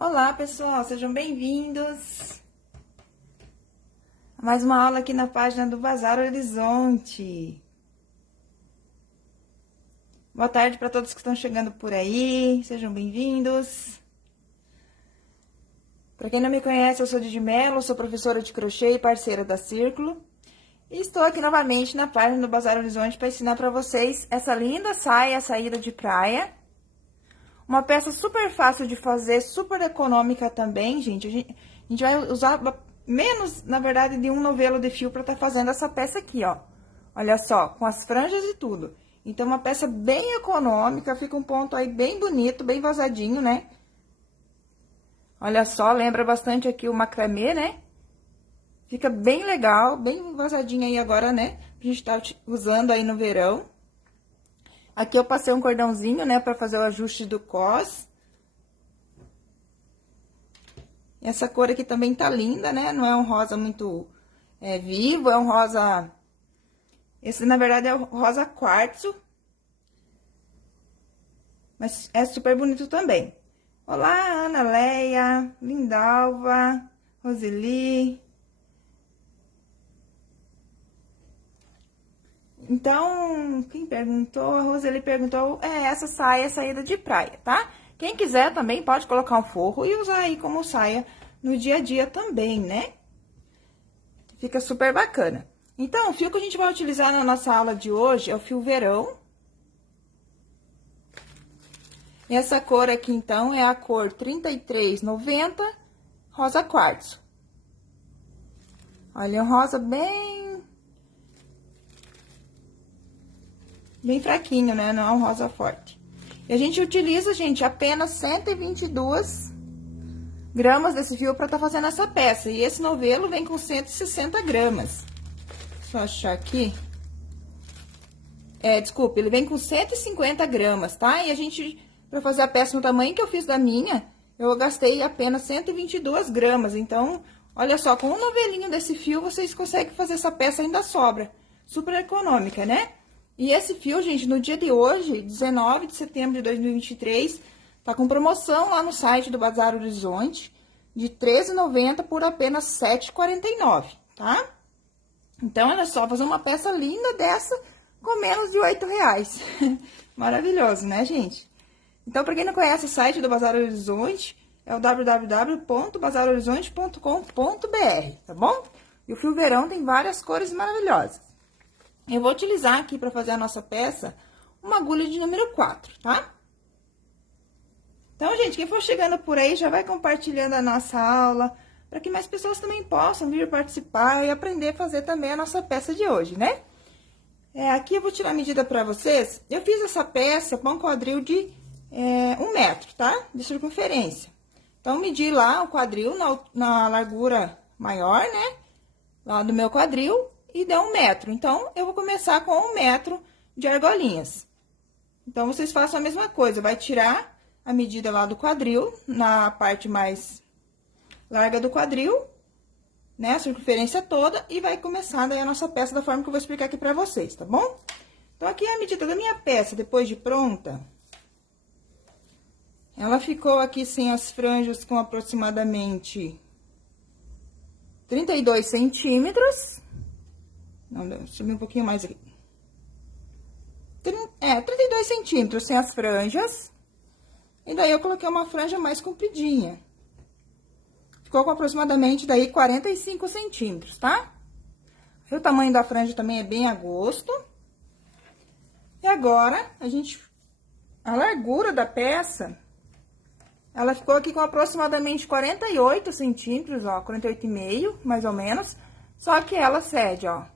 Olá, pessoal, sejam bem-vindos a mais uma aula aqui na página do Bazar Horizonte. Boa tarde para todos que estão chegando por aí, sejam bem-vindos. Para quem não me conhece, eu sou Didi Mello, sou professora de crochê e parceira da Círculo. E estou aqui novamente na página do Bazar Horizonte para ensinar para vocês essa linda saída de praia. Uma peça super fácil de fazer, super econômica também, gente. A gente vai usar menos, na verdade, de um novelo de fio para estar fazendo essa peça aqui, ó. Olha só, com as franjas e tudo. Então, uma peça bem econômica, fica um ponto aí bem bonito, bem vazadinho, né? Olha só, lembra bastante aqui o macramê, né? Fica bem legal, bem vazadinho aí agora, né? A gente tá usando aí no verão. Aqui eu passei um cordãozinho, né, pra fazer o ajuste do cos. Essa cor aqui também tá linda, né? Não é um rosa muito vivo, é um rosa... Esse, na verdade, é o rosa quartzo. Mas é super bonito também. Olá, Ana Leia, Lindalva, Roseli. Então, quem perguntou? A Roseli perguntou, essa saia é saída de praia, tá? Quem quiser também pode colocar um forro e usar aí como saia no dia a dia também, né? Fica super bacana. Então, o fio que a gente vai utilizar na nossa aula de hoje é o fio verão. Essa cor aqui, então, é a cor 3390, rosa quartzo. Olha, um rosa bem fraquinho, né? Não é um rosa forte. E a gente utiliza, gente, apenas 122 gramas desse fio para estar fazendo essa peça. E esse novelo vem com 160 gramas. Deixa eu achar aqui. Desculpa, ele vem com 150 gramas, tá? E a gente, para fazer a peça no tamanho que eu fiz da minha, eu gastei apenas 122 gramas. Então, olha só, com um novelinho desse fio, vocês conseguem fazer essa peça ainda sobra. Super econômica, né? E esse fio, gente, no dia de hoje, 19 de setembro de 2023, tá com promoção lá no site do Bazar Horizonte, de R$ 13,90 por apenas R$ 7,49, tá? Então, olha só, fazer uma peça linda dessa com menos de R$ 8,00. Maravilhoso, né, gente? Então, para quem não conhece o site do Bazar Horizonte, é o www.bazarhorizonte.com.br, tá bom? E o fio verão tem várias cores maravilhosas. Eu vou utilizar aqui para fazer a nossa peça uma agulha de número 4, tá? Então, gente, quem for chegando por aí já vai compartilhando a nossa aula, para que mais pessoas também possam vir participar e aprender a fazer também a nossa peça de hoje, né? Aqui eu vou tirar a medida para vocês. Eu fiz essa peça com um quadril de 1 metro, tá? De circunferência. Então, medi lá o quadril na largura maior, né? Lá do meu quadril. E deu 1 metro. Então, eu vou começar com 1 metro de argolinhas. Então, vocês façam a mesma coisa. Vai tirar a medida lá do quadril, na parte mais larga do quadril, né? A circunferência toda. E vai começar daí a nossa peça da forma que eu vou explicar aqui pra vocês, tá bom? Então, aqui é a medida da minha peça, depois de pronta. Ela ficou aqui sem as franjas com aproximadamente 32 centímetros. Não, subi um pouquinho mais aqui. 32 centímetros sem as franjas. E daí, eu coloquei uma franja mais compridinha. Ficou com aproximadamente daí 45 centímetros, tá? O tamanho da franja também é bem a gosto. E agora, a largura da peça, ela ficou aqui com aproximadamente 48 centímetros, ó, 48,5, mais ou menos. Só que ela cede, ó.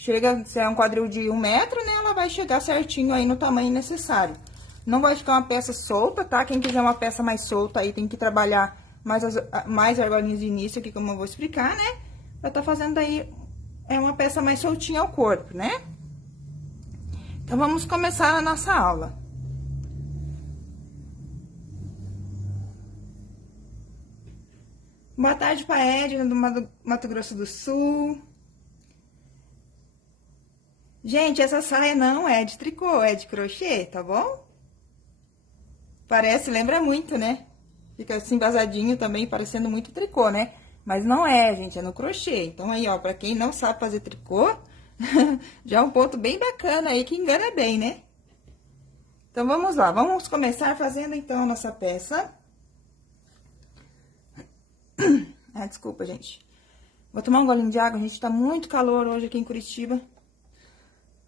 Chega, se é um quadril de 1 metro, né, ela vai chegar certinho aí no tamanho necessário. Não vai ficar uma peça solta, tá? Quem quiser uma peça mais solta aí, tem que trabalhar mais argolinhas de início aqui, como eu vou explicar, né? Pra tá fazendo aí, uma peça mais soltinha ao corpo, né? Então, vamos começar a nossa aula. Boa tarde pra Edna, do Mato Grosso do Sul. Gente, essa saia não é de tricô, é de crochê, tá bom? Parece, lembra muito, né? Fica assim vazadinho também, parecendo muito tricô, né? Mas não é, gente, é no crochê. Então, aí, ó, pra quem não sabe fazer tricô, já é um ponto bem bacana aí, que engana bem, né? Então, vamos lá. Vamos começar fazendo, então, a nossa peça. Ah, desculpa, gente. Vou tomar um golinho de água, gente. Tá muito calor hoje aqui em Curitiba.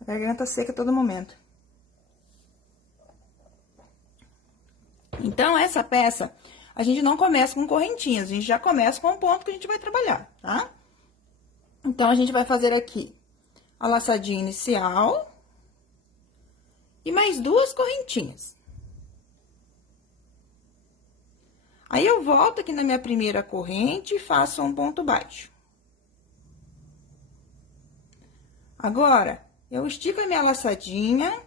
A garganta seca a todo momento. Então, essa peça, a gente não começa com correntinhas. A gente já começa com o ponto que a gente vai trabalhar, tá? Então, a gente vai fazer aqui a laçadinha inicial e mais 2 correntinhas. Aí, eu volto aqui na minha primeira corrente e faço um ponto baixo. Agora, eu estico a minha laçadinha,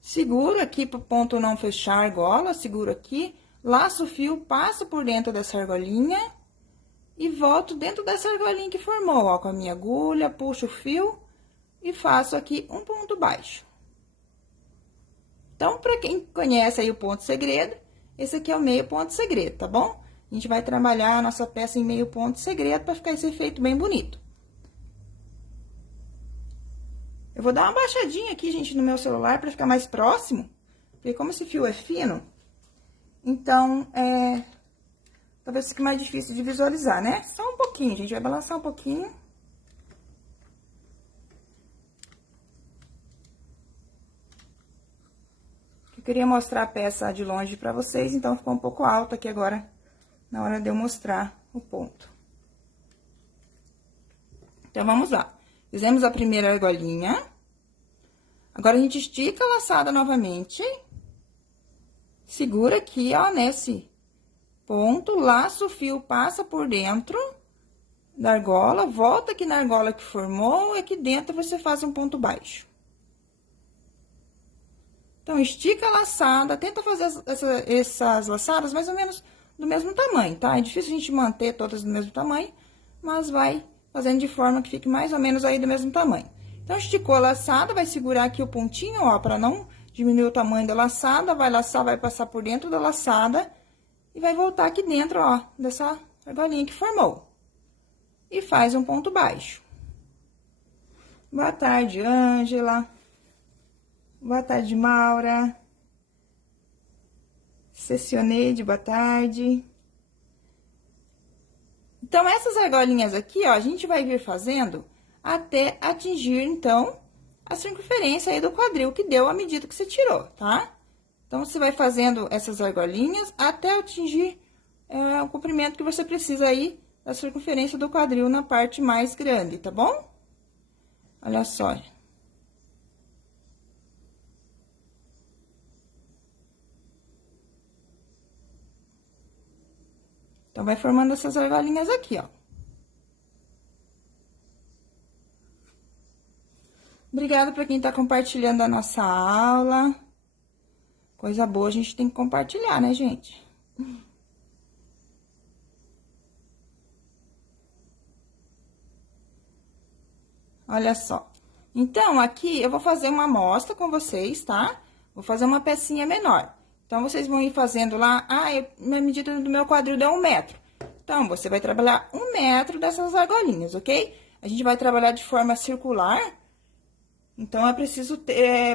seguro aqui pro ponto não fechar a argola, seguro aqui, laço o fio, passo por dentro dessa argolinha e volto dentro dessa argolinha que formou, ó, com a minha agulha, puxo o fio e faço aqui um ponto baixo. Então, pra quem conhece aí o ponto segredo, esse aqui é o meio ponto segredo, tá bom? A gente vai trabalhar a nossa peça em meio ponto segredo pra ficar esse efeito bem bonito. Eu vou dar uma baixadinha aqui, gente, no meu celular pra ficar mais próximo, porque como esse fio é fino, então, talvez fique mais difícil de visualizar, né? Só um pouquinho, gente, vai balançar um pouquinho. Eu queria mostrar a peça de longe pra vocês, então ficou um pouco alta aqui agora, na hora de eu mostrar o ponto. Então, vamos lá. Fizemos a primeira argolinha. Agora, a gente estica a laçada novamente. Segura aqui, ó, nesse ponto, laça o fio, passa por dentro da argola, volta aqui na argola que formou, e aqui dentro você faz um ponto baixo. Então, estica a laçada, tenta fazer essas laçadas mais ou menos do mesmo tamanho, tá? É difícil a gente manter todas do mesmo tamanho, mas vai fazendo de forma que fique mais ou menos aí do mesmo tamanho. Então, esticou a laçada, vai segurar aqui o pontinho, ó, pra não diminuir o tamanho da laçada, vai laçar, vai passar por dentro da laçada e vai voltar aqui dentro, ó, dessa argolinha que formou. E faz um ponto baixo. Boa tarde, Ângela. Boa tarde, Maura. Cessioneide, boa tarde. Então, essas argolinhas aqui, ó, a gente vai vir fazendo até atingir, então, a circunferência aí do quadril, que deu a medida que você tirou, tá? Então, você vai fazendo essas argolinhas até atingir o comprimento que você precisa aí da circunferência do quadril na parte mais grande, tá bom? Olha só. Então, vai formando essas argolinhas aqui, ó. Obrigada pra quem tá compartilhando a nossa aula. Coisa boa a gente tem que compartilhar, né, gente? Olha só. Então, aqui eu vou fazer uma amostra com vocês, tá? Vou fazer uma pecinha menor. Então, vocês vão ir fazendo lá, minha medida do meu quadril deu 1 metro. Então, você vai trabalhar 1 metro dessas argolinhas, ok? A gente vai trabalhar de forma circular, então, é preciso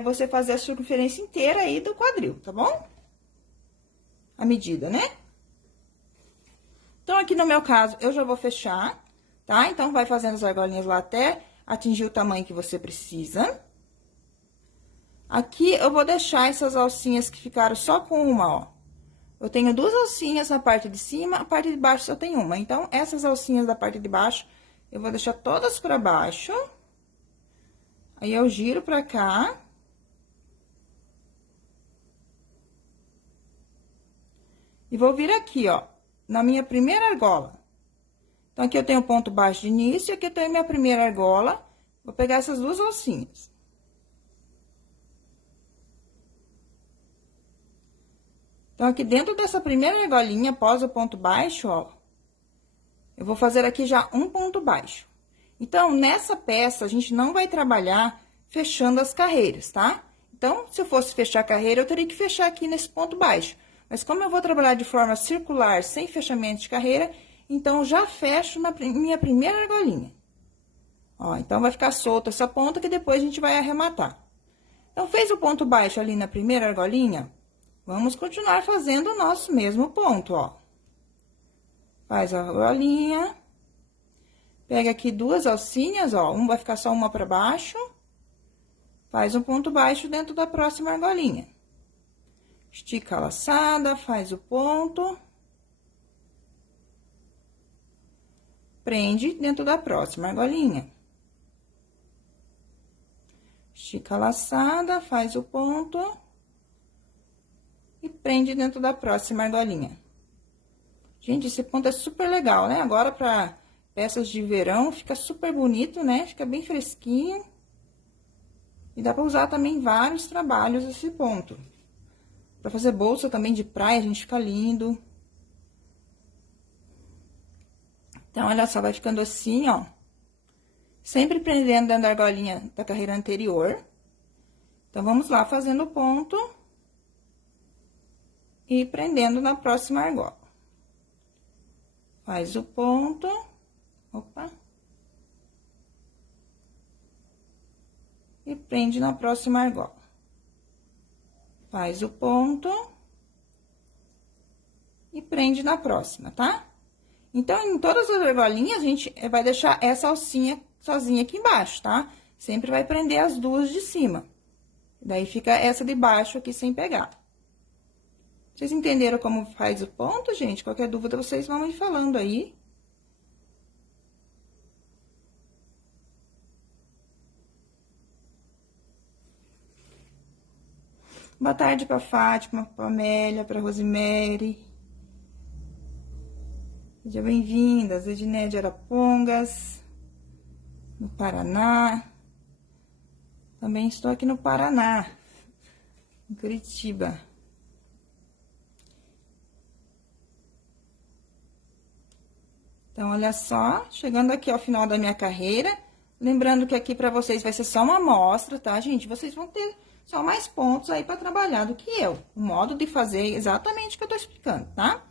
você fazer a circunferência inteira aí do quadril, tá bom? A medida, né? Então, aqui no meu caso, eu já vou fechar, tá? Então, vai fazendo as argolinhas lá até atingir o tamanho que você precisa. Aqui, eu vou deixar essas alcinhas que ficaram só com uma, ó. Eu tenho 2 alcinhas na parte de cima, a parte de baixo só tem uma. Então, essas alcinhas da parte de baixo, eu vou deixar todas pra baixo. Aí, eu giro pra cá. E vou vir aqui, ó, na minha primeira argola. Então, aqui eu tenho ponto baixo de início, aqui eu tenho minha primeira argola. Vou pegar essas 2 alcinhas. Então, aqui dentro dessa primeira argolinha, após o ponto baixo, ó, eu vou fazer aqui já um ponto baixo. Então, nessa peça, a gente não vai trabalhar fechando as carreiras, tá? Então, se eu fosse fechar a carreira, eu teria que fechar aqui nesse ponto baixo. Mas como eu vou trabalhar de forma circular, sem fechamento de carreira, então já fecho na minha primeira argolinha. Ó, então vai ficar solta essa ponta que depois a gente vai arrematar. Então, fez o ponto baixo ali na primeira argolinha, vamos continuar fazendo o nosso mesmo ponto, ó. Faz a argolinha, pega aqui duas alcinhas, ó, vai ficar só uma para baixo, faz um ponto baixo dentro da próxima argolinha. Estica a laçada, faz o ponto, prende dentro da próxima argolinha. Estica a laçada, faz o ponto e prende dentro da próxima argolinha. Gente, esse ponto é super legal, né? Agora, para peças de verão, fica super bonito, né? Fica bem fresquinho. E dá para usar também vários trabalhos esse ponto. Para fazer bolsa também de praia, a gente fica lindo. Então, olha só, vai ficando assim, ó. Sempre prendendo dentro da argolinha da carreira anterior. Então, vamos lá, fazendo o ponto. E prendendo na próxima argola. Faz o ponto. Opa. E prende na próxima argola. Faz o ponto. E prende na próxima, tá? Então, em todas as argolinhas, a gente vai deixar essa alcinha sozinha aqui embaixo, tá? Sempre vai prender as duas de cima. Daí, fica essa de baixo aqui sem pegar. Vocês entenderam como faz o ponto, gente? Qualquer dúvida, vocês vão me falando aí. Boa tarde pra Fátima, pra Amélia, pra Rosemary. Seja bem-vindas, Edneia de Arapongas, no Paraná. Também estou aqui no Paraná, em Curitiba. Então, olha só, chegando aqui ao final da minha carreira, lembrando que aqui pra vocês vai ser só uma amostra, tá, gente? Vocês vão ter só mais pontos aí pra trabalhar do que eu. O modo de fazer exatamente o que eu tô explicando, tá?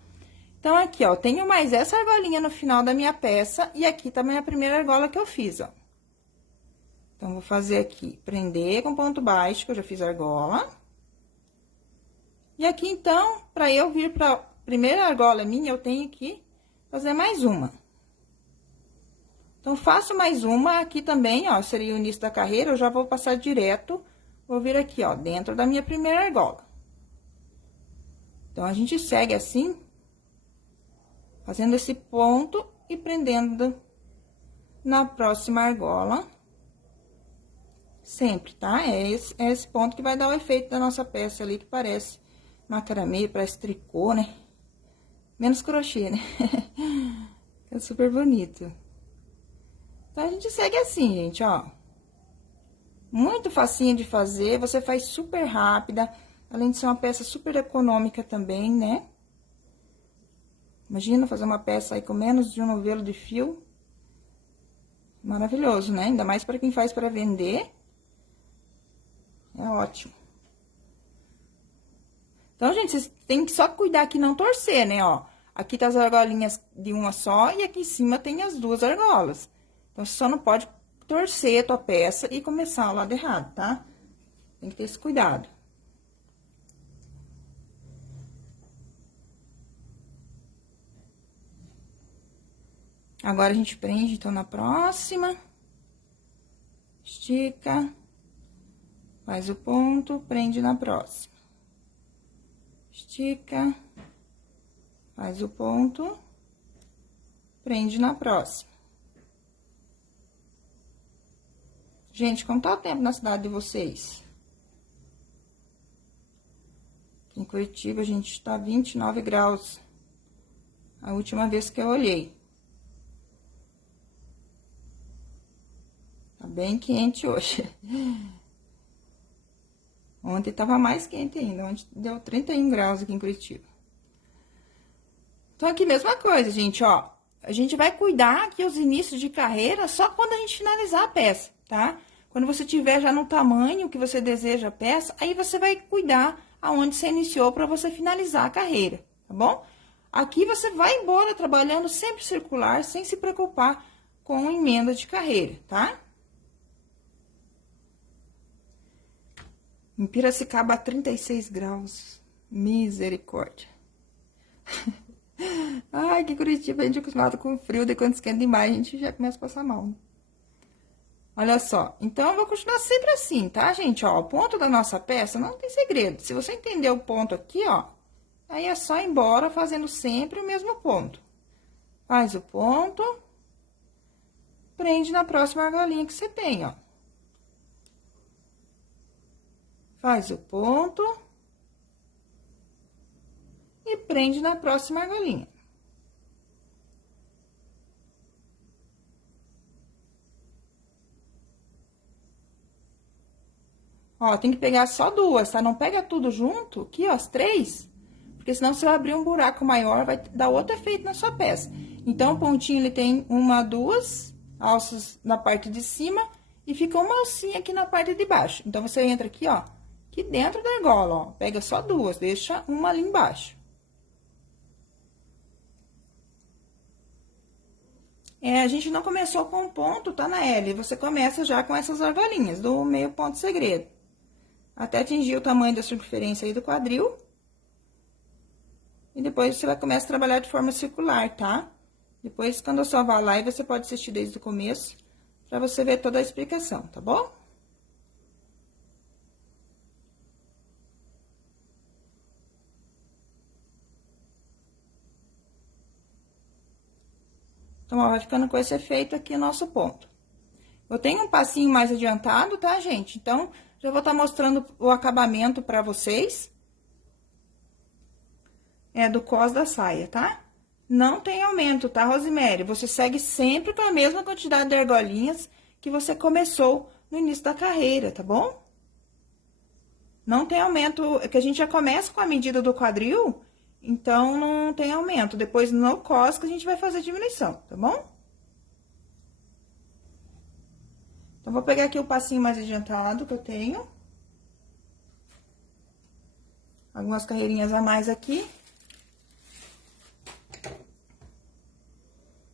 Então, aqui, ó, tenho mais essa argolinha no final da minha peça e aqui também a primeira argola que eu fiz, ó. Então, vou fazer aqui, prender com ponto baixo, que eu já fiz a argola. E aqui, então, pra eu vir pra primeira argola minha, eu tenho que fazer mais uma. Então, faço mais uma aqui também, ó, seria o início da carreira, eu já vou passar direto, vou vir aqui, ó, dentro da minha primeira argola. Então, a gente segue assim, fazendo esse ponto e prendendo na próxima argola. Sempre, tá? É esse ponto que vai dar o efeito da nossa peça ali, que parece macramê, parece tricô, né? Menos crochê, né? É super bonito. Então, a gente segue assim, gente, ó. Muito facinho de fazer, você faz super rápida, além de ser uma peça super econômica também, né? Imagina fazer uma peça aí com menos de um novelo de fio. Maravilhoso, né? Ainda mais para quem faz para vender. É ótimo. Então, gente, vocês têm que só cuidar que não torcer, né, ó. Aqui tá as argolinhas de uma só e aqui em cima tem as duas argolas. Então, você só não pode torcer a tua peça e começar ao lado errado, tá? Tem que ter esse cuidado. Agora, a gente prende, então, na próxima. Estica. Faz o ponto, prende na próxima. Estica. Faz o ponto. Prende na próxima. Gente, como tá o tempo na cidade de vocês? Aqui em Curitiba, a gente tá 29 graus. A última vez que eu olhei. Tá bem quente hoje. Ontem tava mais quente ainda. Ontem deu 31 graus aqui em Curitiba. Então, aqui, mesma coisa, gente, ó. A gente vai cuidar aqui os inícios de carreira só quando a gente finalizar a peça, tá? Quando você tiver já no tamanho que você deseja a peça, aí você vai cuidar aonde você iniciou para você finalizar a carreira, tá bom? Aqui você vai embora trabalhando sempre circular, sem se preocupar com emenda de carreira, tá? Em Piracicaba, 36 graus. Misericórdia. Ai, que Curitiba, a gente é acostumado com frio, daí quando esquenta demais, a gente já começa a passar mal. Olha só, então eu vou continuar sempre assim, tá, gente? Ó, o ponto da nossa peça não tem segredo. Se você entender o ponto aqui, ó, aí é só ir embora fazendo sempre o mesmo ponto. Faz o ponto, prende na próxima argolinha que você tem, ó. Faz o ponto e prende na próxima argolinha. Ó, tem que pegar só duas, tá? Não pega tudo junto, aqui, ó, as três, porque senão você vai abrir um buraco maior, vai dar outro efeito na sua peça. Então, o pontinho, ele tem uma, duas alças na parte de cima e fica uma alcinha aqui na parte de baixo. Então, você entra aqui, ó, aqui dentro da argola, ó, pega só duas, deixa uma ali embaixo. A gente não começou com um ponto, tá, na L, você começa já com essas argolinhas do meio ponto segredo. Até atingir o tamanho da circunferência aí do quadril. E depois você vai começar a trabalhar de forma circular, tá? Depois, quando eu salvar a live, você pode assistir desde o começo, pra você ver toda a explicação, tá bom? Então, ó, vai ficando com esse efeito aqui o nosso ponto. Eu tenho um passinho mais adiantado, tá, gente? Então, já vou estar mostrando o acabamento pra vocês. Do cos da saia, tá? Não tem aumento, tá, Rosemary? Você segue sempre com a mesma quantidade de argolinhas que você começou no início da carreira, tá bom? Não tem aumento, é que a gente já começa com a medida do quadril, então não tem aumento. Depois, no cos, que a gente vai fazer diminuição, tá bom? Então, vou pegar aqui o passinho mais adiantado que eu tenho. Algumas carreirinhas a mais aqui.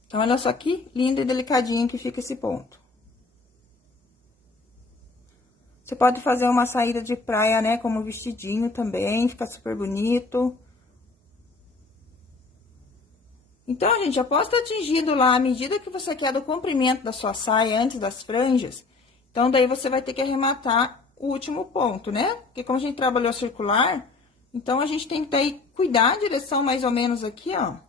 Então, olha só que lindo e delicadinho que fica esse ponto. Você pode fazer uma saída de praia, né, como vestidinho também, fica super bonito. Então, gente, após ter atingido lá a medida que você quer do comprimento da sua saia antes das franjas, então, daí você vai ter que arrematar o último ponto, né? Porque como a gente trabalhou circular, então, a gente tem que daí cuidar a direção mais ou menos aqui, ó.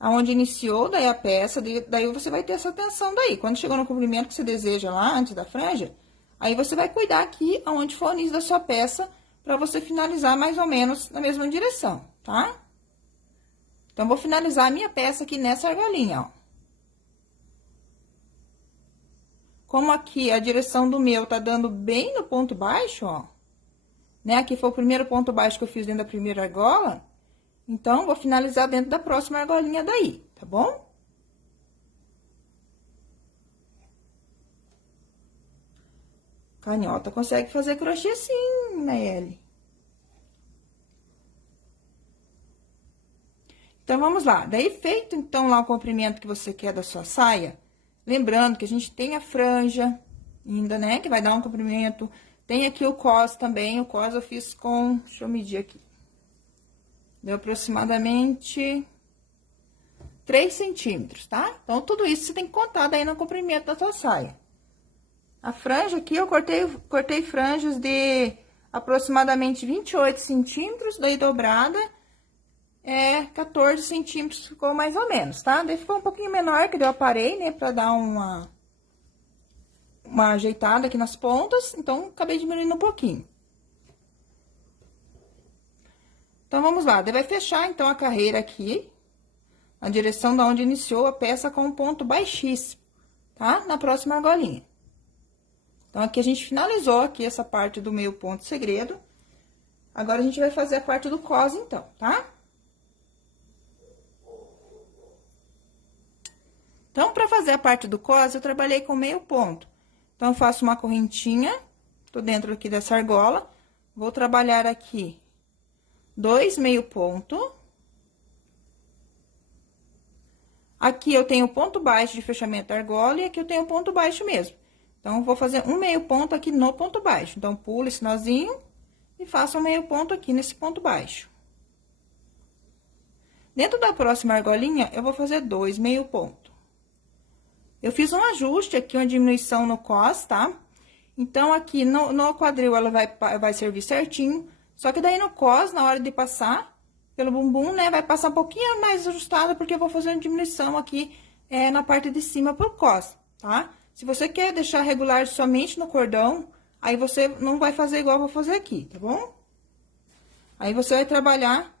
Aonde iniciou daí a peça, daí você vai ter essa atenção daí. Quando chegou no comprimento que você deseja lá, antes da franja, aí você vai cuidar aqui aonde for o início da sua peça, pra você finalizar mais ou menos na mesma direção, tá? Então, vou finalizar a minha peça aqui nessa argolinha, ó. Como aqui a direção do meu tá dando bem no ponto baixo, ó, né? Aqui foi o primeiro ponto baixo que eu fiz dentro da primeira argola, então, vou finalizar dentro da próxima argolinha daí, tá bom? Canhota consegue fazer crochê sim, Naeli. Então, vamos lá. Daí, feito, então, lá o comprimento que você quer da sua saia, lembrando que a gente tem a franja ainda, né, que vai dar um comprimento. Tem aqui o cos também, o cos eu fiz com, deixa eu medir aqui. Deu aproximadamente 3 centímetros, tá? Então, tudo isso você tem que contar daí no comprimento da sua saia. A franja aqui, eu cortei franjas de aproximadamente 28 centímetros, daí dobrada, 14 centímetros ficou mais ou menos, tá? Daí ficou um pouquinho menor, que eu parei, né, pra dar uma ajeitada aqui nas pontas, então, acabei diminuindo um pouquinho. Então, vamos lá, daí vai fechar, então, a carreira aqui, na direção da onde iniciou a peça com um ponto baixíssimo, tá? Na próxima argolinha. Então, aqui a gente finalizou aqui essa parte do meio ponto segredo. Agora, a gente vai fazer a parte do cos, então, tá? Então, pra fazer a parte do cos, eu trabalhei com meio ponto. Então, eu faço uma correntinha, tô dentro aqui dessa argola, vou trabalhar aqui 2 meio ponto. Aqui eu tenho ponto baixo de fechamento da argola e aqui eu tenho ponto baixo mesmo. Então, eu vou fazer um meio ponto aqui no ponto baixo. Então, pulo esse nozinho e faço um meio ponto aqui nesse ponto baixo. Dentro da próxima argolinha, eu vou fazer 2 meio ponto. Eu fiz um ajuste aqui, uma diminuição no cos, tá? Então, aqui no quadril, ela vai servir certinho. Só que daí no cos, na hora de passar pelo bumbum, né, vai passar um pouquinho mais ajustado, porque eu vou fazer uma diminuição aqui na parte de cima pro cos, tá? Se você quer deixar regular somente no cordão, aí você não vai fazer igual eu vou fazer aqui, tá bom? Aí você vai trabalhar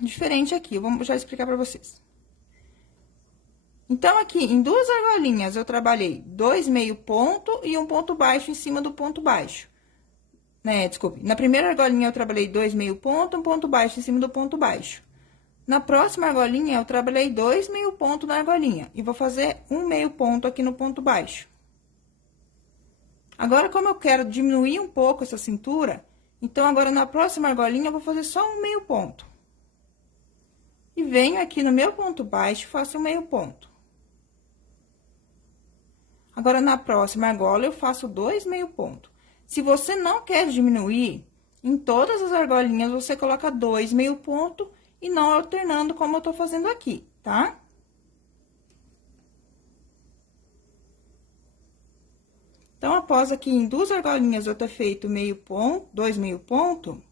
diferente aqui, vamos já explicar pra vocês. Então, aqui, em 2 argolinhas, eu trabalhei 2 meio ponto e um ponto baixo em cima do ponto baixo. Desculpe, na primeira argolinha eu trabalhei 2 meio ponto, um ponto baixo em cima do ponto baixo. Na próxima argolinha, eu trabalhei 2 meio ponto na argolinha e vou fazer um meio ponto aqui no ponto baixo. Agora, como eu quero diminuir um pouco essa cintura, então, agora na próxima argolinha eu vou fazer só um meio ponto. E venho aqui no meu ponto baixo, faço um meio ponto. Agora, na próxima argola, eu faço 2 meio ponto. Se você não quer diminuir, em todas as argolinhas, você coloca 2 meio ponto e não alternando como eu tô fazendo aqui, tá? Então, após aqui em 2 argolinhas eu ter feito meio ponto, 2 meio ponto.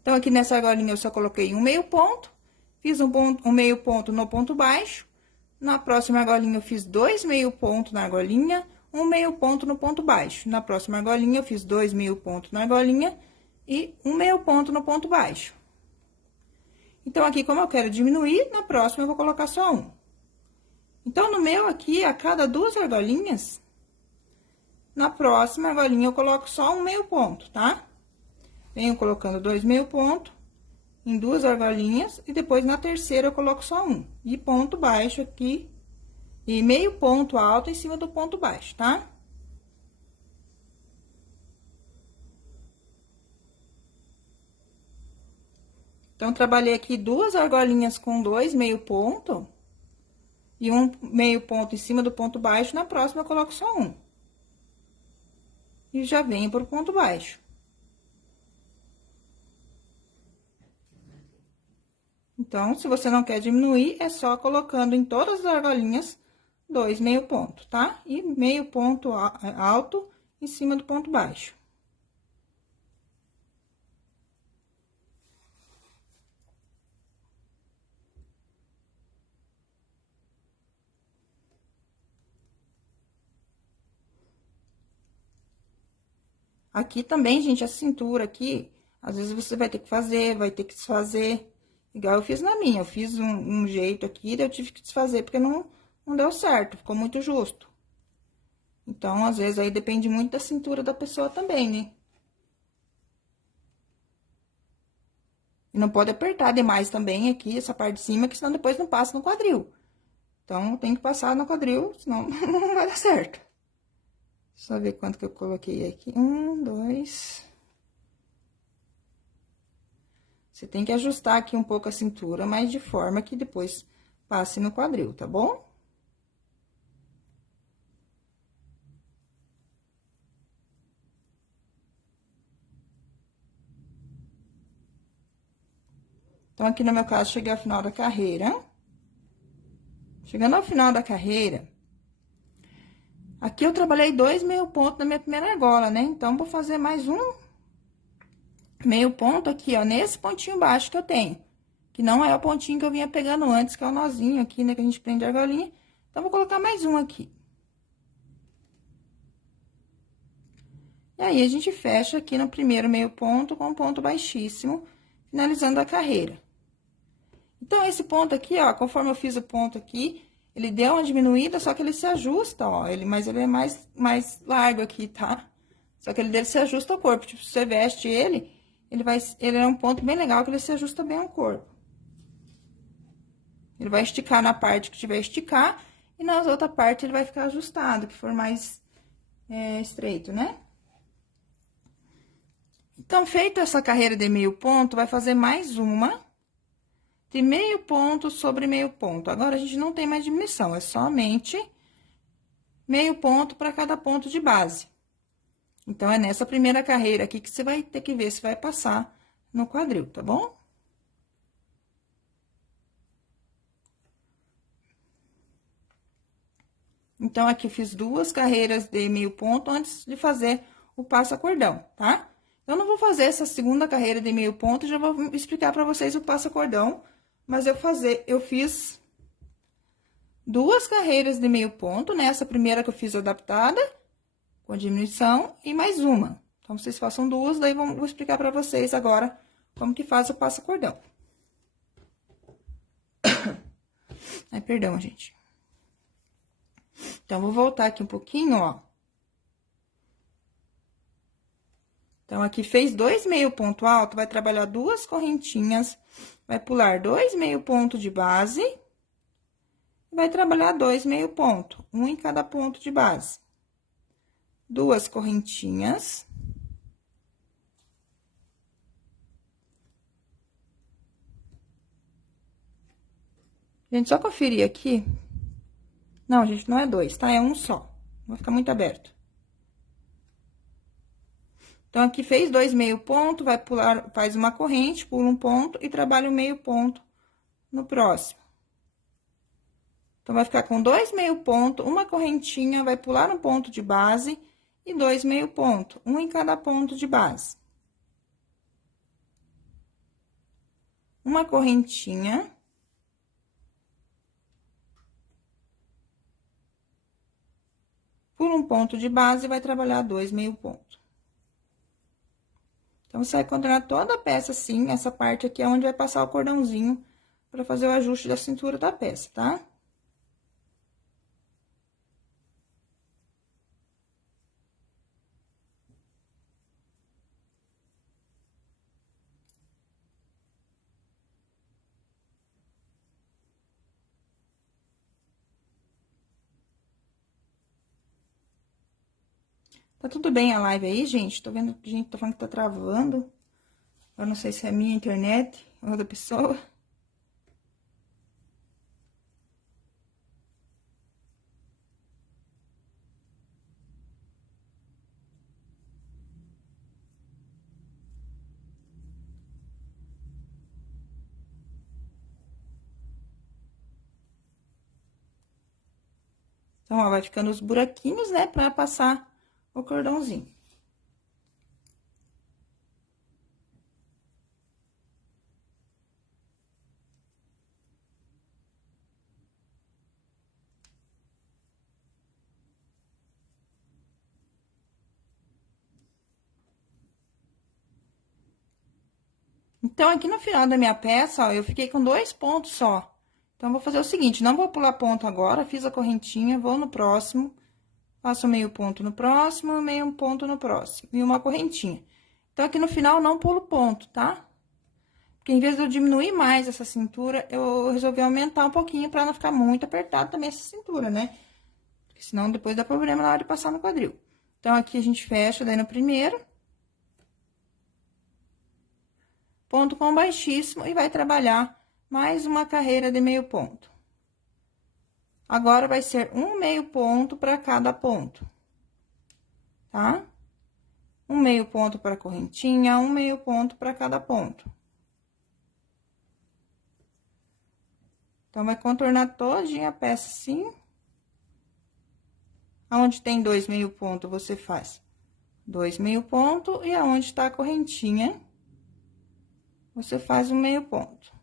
Então, aqui nessa argolinha eu só coloquei um meio ponto, fiz um meio ponto no ponto baixo. Na próxima argolinha eu fiz 2 meio ponto na argolinha, um meio ponto no ponto baixo. Na próxima argolinha, eu fiz 2 meio ponto na argolinha e um meio ponto no ponto baixo. Então, aqui, como eu quero diminuir, na próxima eu vou colocar só um. Então, no meu aqui, a cada 2 argolinhas, na próxima argolinha eu coloco só um meio ponto, tá? Venho colocando 2 meio ponto em 2 argolinhas e depois na terceira eu coloco só um. E ponto baixo aqui. E meio ponto alto em cima do ponto baixo, tá? Então, trabalhei aqui 2 argolinhas com 2 meio ponto. E um meio ponto em cima do ponto baixo, na próxima eu coloco só um. E já venho pro ponto baixo. Então, se você não quer diminuir, é só colocando em todas as argolinhas 2 meio ponto, tá? E meio ponto alto em cima do ponto baixo. Aqui também, gente, a cintura aqui, às vezes você vai ter que fazer, vai ter que desfazer. Igual eu fiz na minha, eu fiz um jeito aqui, daí eu tive que desfazer, porque não deu certo, ficou muito justo. Então, às vezes, aí depende muito da cintura da pessoa também, né? E não pode apertar demais também aqui, essa parte de cima, que senão depois não passa no quadril. Então, tem que passar no quadril, senão não vai dar certo. Só ver quanto que eu coloquei aqui. 1, 2... Você tem que ajustar aqui um pouco a cintura, mas de forma que depois passe no quadril, tá bom? Então, aqui no meu caso, cheguei ao final da carreira. Chegando ao final da carreira, aqui eu trabalhei 2 meio ponto na minha primeira argola, né? Então, vou fazer mais um meio ponto aqui, ó, nesse pontinho baixo que eu tenho. Que não é o pontinho que eu vinha pegando antes, que é o nozinho aqui, né, que a gente prende a argolinha. Então, vou colocar mais um aqui. E aí, a gente fecha aqui no primeiro meio ponto com um ponto baixíssimo, finalizando a carreira. Então, esse ponto aqui, ó, conforme eu fiz o ponto aqui, ele deu uma diminuída, só que ele se ajusta, ó, mas ele é mais largo aqui, tá? Só que ele dele se ajusta ao corpo, tipo, se você veste ele é um ponto bem legal, que ele se ajusta bem ao corpo. Ele vai esticar na parte que tiver esticar, e nas outras partes ele vai ficar ajustado, que for mais estreito, né? Então, feita essa carreira de meio ponto, vai fazer mais uma de meio ponto sobre meio ponto. Agora, a gente não tem mais diminuição, é somente meio ponto para cada ponto de base. Então, é nessa primeira carreira aqui que você vai ter que ver se vai passar no quadril, tá bom? Então, aqui eu fiz 2 carreiras de meio ponto antes de fazer o passa-cordão, tá? Eu não vou fazer essa segunda carreira de meio ponto, já vou explicar pra vocês o passa-cordão, mas eu fiz 2 carreiras de meio ponto, né? Essa primeira que eu fiz adaptada, com diminuição, e mais uma. Então, vocês façam 2, daí vou explicar pra vocês agora como que faz o passa-cordão. Ai, perdão, gente. Então, vou voltar aqui um pouquinho, ó. Então, aqui fez 2 meio ponto alto, vai trabalhar 2 correntinhas, vai pular 2 meio ponto de base, e vai trabalhar 2 meio ponto, um em cada ponto de base. 2 correntinhas. Gente, só conferir aqui. Não, gente, não é 2, tá? É um só. Vai ficar muito aberto. Então, aqui fez 2 meio ponto, vai pular, faz uma corrente, pula um ponto e trabalha o meio ponto no próximo. Então, vai ficar com 2 meio ponto, uma correntinha, vai pular um ponto de base e 2 meio ponto, um em cada ponto de base. Uma correntinha. Pula um ponto de base e vai trabalhar 2 meio ponto. Então, você vai contornar toda a peça assim, essa parte aqui é onde vai passar o cordãozinho para fazer o ajuste da cintura da peça, tá? Tá tudo bem a live aí, gente? Tô vendo que gente tá falando que tá travando. Eu não sei se é a minha internet ou da pessoa. Então, ó, vai ficando os buraquinhos, né, pra passar o cordãozinho. Então, aqui no final da minha peça, ó, eu fiquei com 2 pontos só. Então, vou fazer o seguinte, não vou pular ponto agora, fiz a correntinha, vou no próximo, faço meio ponto no próximo, meio ponto no próximo, e uma correntinha. Então, aqui no final, não pulo ponto, tá? Porque em vez de eu diminuir mais essa cintura, eu resolvi aumentar um pouquinho pra não ficar muito apertado também essa cintura, né? Porque senão depois dá problema na hora de passar no quadril. Então, aqui a gente fecha daí no primeiro. Ponto com baixíssimo e vai trabalhar mais uma carreira de meio ponto. Agora, vai ser um meio ponto para cada ponto, tá? Um meio ponto para correntinha, um meio ponto para cada ponto. Então, vai contornar todinha a peça assim. Aonde tem 2 meio ponto, você faz 2 meio ponto, e aonde tá a correntinha, você faz um meio ponto.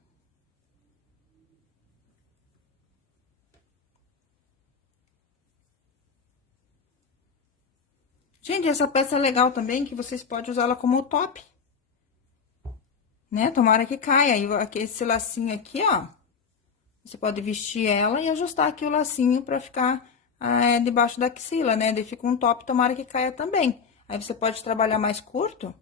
Gente, essa peça é legal também, que vocês podem usá-la como top, né? Tomara que caia. E aqui, esse lacinho aqui, ó, você pode vestir ela e ajustar aqui o lacinho pra ficar debaixo da axila, né? Daí fica um top, tomara que caia também. Aí, você pode trabalhar mais curto,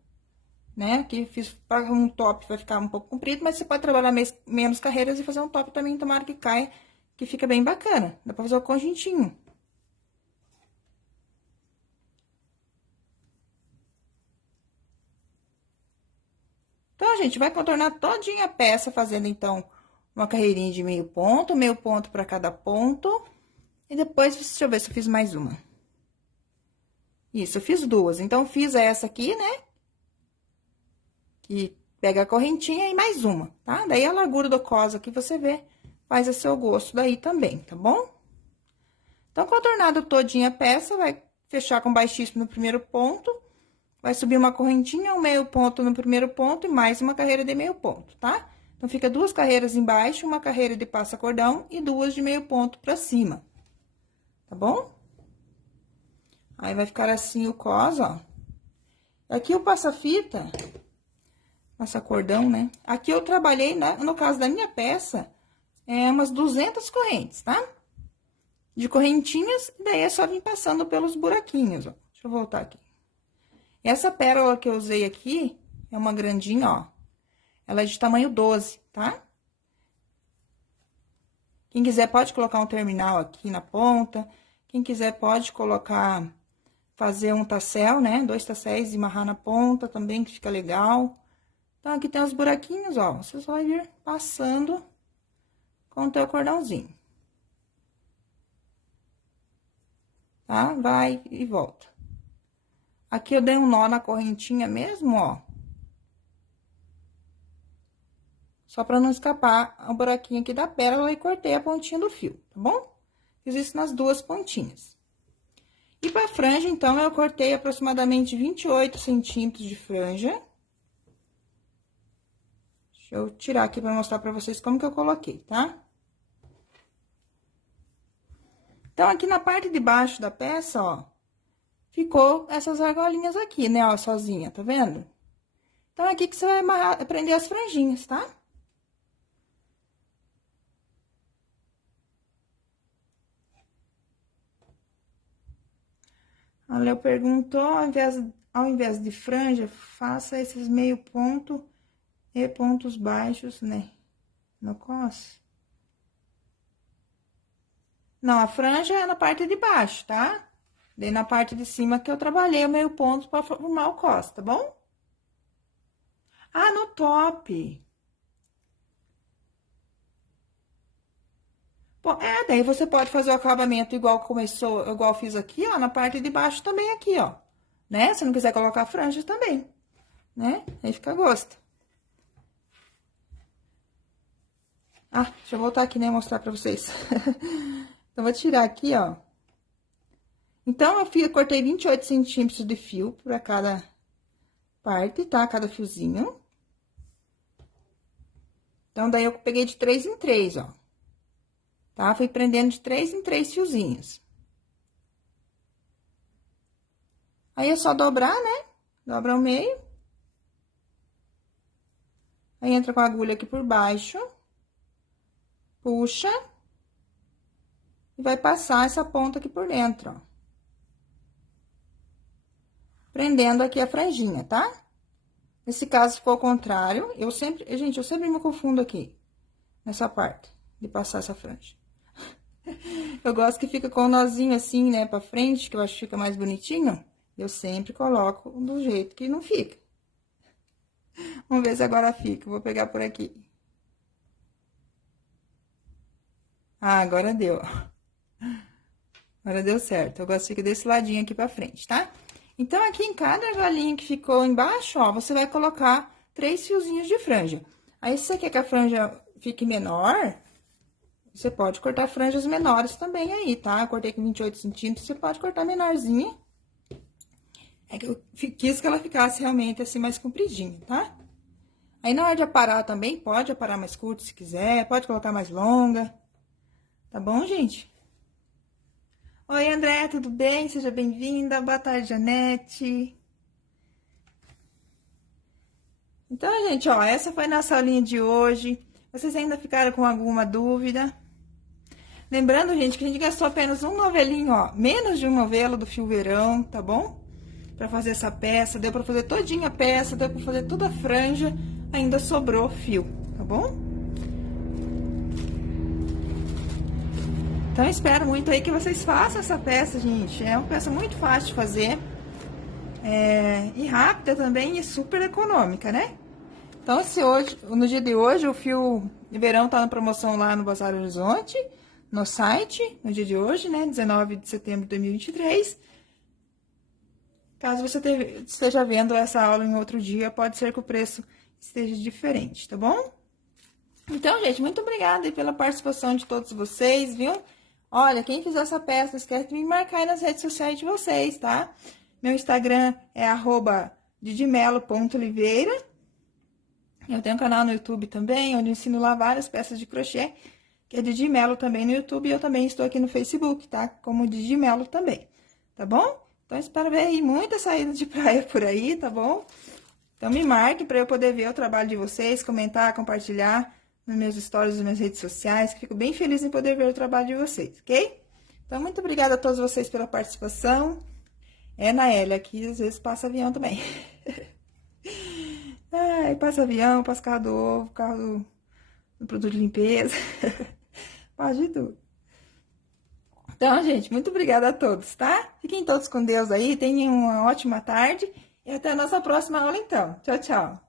né? Aqui fiz para um top, vai ficar um pouco comprido, mas você pode trabalhar menos carreiras e fazer um top também, tomara que caia, que fica bem bacana. Dá pra fazer o conjuntinho. gente, vai contornar todinha a peça, fazendo, então, uma carreirinha de meio ponto para cada ponto. E depois, deixa eu ver se eu fiz mais uma. Isso, eu fiz duas. Então, fiz essa aqui, né? Que pega a correntinha e mais uma, tá? Daí, a largura do cos aqui, você vê, faz a seu gosto daí também, tá bom? Então, contornado todinha a peça, vai fechar com baixíssimo no primeiro ponto, vai subir uma correntinha, um meio ponto no primeiro ponto e mais uma carreira de meio ponto, tá? Então, fica duas carreiras embaixo, uma carreira de passa-cordão e duas de meio ponto pra cima, tá bom? Aí, vai ficar assim o cos, ó. Aqui o passa-fita, passa-cordão, né? Aqui eu trabalhei, né, no caso da minha peça, umas 200 correntes, tá? De correntinhas, e daí é só vir passando pelos buraquinhos, ó. Deixa eu voltar aqui. Essa pérola que eu usei aqui é uma grandinha, ó. Ela é de tamanho 12, tá? Quem quiser pode colocar um terminal aqui na ponta. Quem quiser pode colocar, fazer um tassel, né? 2 tasséis e amarrar na ponta também, que fica legal. Então, aqui tem os buraquinhos, ó. Você só vai vir passando com o teu cordãozinho. Tá? Vai e volta. Aqui eu dei um nó na correntinha mesmo, ó. Só pra não escapar o buraquinho aqui da pérola e cortei a pontinha do fio, tá bom? Fiz isso nas duas pontinhas. E pra franja, então, eu cortei aproximadamente 28 centímetros de franja. Deixa eu tirar aqui pra mostrar pra vocês como que eu coloquei, tá? Então, aqui na parte de baixo da peça, ó, ficou essas argolinhas aqui, né, ó, sozinha, tá vendo? Então, é aqui que você vai amarrar, prender as franjinhas, tá? A Leo perguntou, ao invés de franja, faça esses meio ponto e pontos baixos, né, no cos. Não, a franja é na parte de baixo, tá? Daí, na parte de cima que eu trabalhei o meio ponto pra formar o cos, tá bom? Ah, no top. Bom, daí você pode fazer o acabamento igual começou, igual fiz aqui, ó, na parte de baixo também aqui, ó. Né? Se não quiser colocar franja também, né? Aí fica a gosto. Ah, deixa eu voltar aqui, né, mostrar pra vocês. Então, vou tirar aqui, ó. Então, eu cortei 28 centímetros de fio pra cada parte, tá? Cada fiozinho. Então, daí, eu peguei de 3 em 3, ó. Tá? Fui prendendo de 3 em 3 fiozinhos. Aí, é só dobrar, né? Dobra ao meio. Aí, entra com a agulha aqui por baixo. Puxa. E vai passar essa ponta aqui por dentro, ó. Prendendo aqui a franjinha, tá? Nesse caso, ficou ao contrário. Gente, eu sempre me confundo aqui. Nessa parte, de passar essa franja. Eu gosto que fica com o nozinho assim, né, pra frente, que eu acho que fica mais bonitinho. Eu sempre coloco do jeito que não fica. Vamos ver se agora fica. Vou pegar por aqui. Ah, agora deu. Agora deu certo. Eu gosto que fique desse ladinho aqui pra frente, tá? Então, aqui em cada argolinha que ficou embaixo, ó, você vai colocar 3 fiozinhos de franja. Aí, se você quer que a franja fique menor, você pode cortar franjas menores também aí, tá? Eu cortei com 28 centímetros, você pode cortar menorzinha. É que eu quis que ela ficasse realmente assim, mais compridinha, tá? Aí, na hora de aparar também, pode aparar mais curto se quiser, pode colocar mais longa. Tá bom, gente? Oi, André, tudo bem? Seja bem-vinda. Boa tarde, Janete. Então, gente, ó, essa foi a nossa aulinha de hoje. Vocês ainda ficaram com alguma dúvida? Lembrando, gente, que a gente gastou apenas um novelinho, ó, menos de um novelo do fio verão, tá bom? Pra fazer essa peça, deu pra fazer todinha a peça, deu pra fazer toda a franja, ainda sobrou fio, tá bom? Então, eu espero muito aí que vocês façam essa peça, gente. É uma peça muito fácil de fazer. E rápida também e super econômica, né? Então, se hoje, no dia de hoje, o fio de verão tá na promoção lá no Bazar Horizonte, no site, no dia de hoje, né, 19 de setembro de 2023. Caso você esteja vendo essa aula em outro dia, pode ser que o preço esteja diferente, tá bom? Então, gente, muito obrigada aí pela participação de todos vocês, viu? Olha, quem fizer essa peça, não esquece de me marcar aí nas redes sociais de vocês, tá? Meu Instagram é @didimelo.oliveira. Eu tenho um canal no YouTube também, onde eu ensino lá várias peças de crochê, que é Didi Melo também no YouTube. E eu também estou aqui no Facebook, tá? Como Didi Melo também, tá bom? Então, espero ver aí muitas saídas de praia por aí, tá bom? Então, me marque para eu poder ver o trabalho de vocês, comentar, compartilhar nos meus stories, nas minhas redes sociais, que fico bem feliz em poder ver o trabalho de vocês, ok? Então, muito obrigada a todos vocês pela participação. É, Naélia, aqui às vezes passa avião também. Ai, passa avião, passa carro do ovo, carro do produto de limpeza. Pode de tudo. Então, gente, muito obrigada a todos, tá? Fiquem todos com Deus aí, tenham uma ótima tarde e até a nossa próxima aula, então. Tchau, tchau.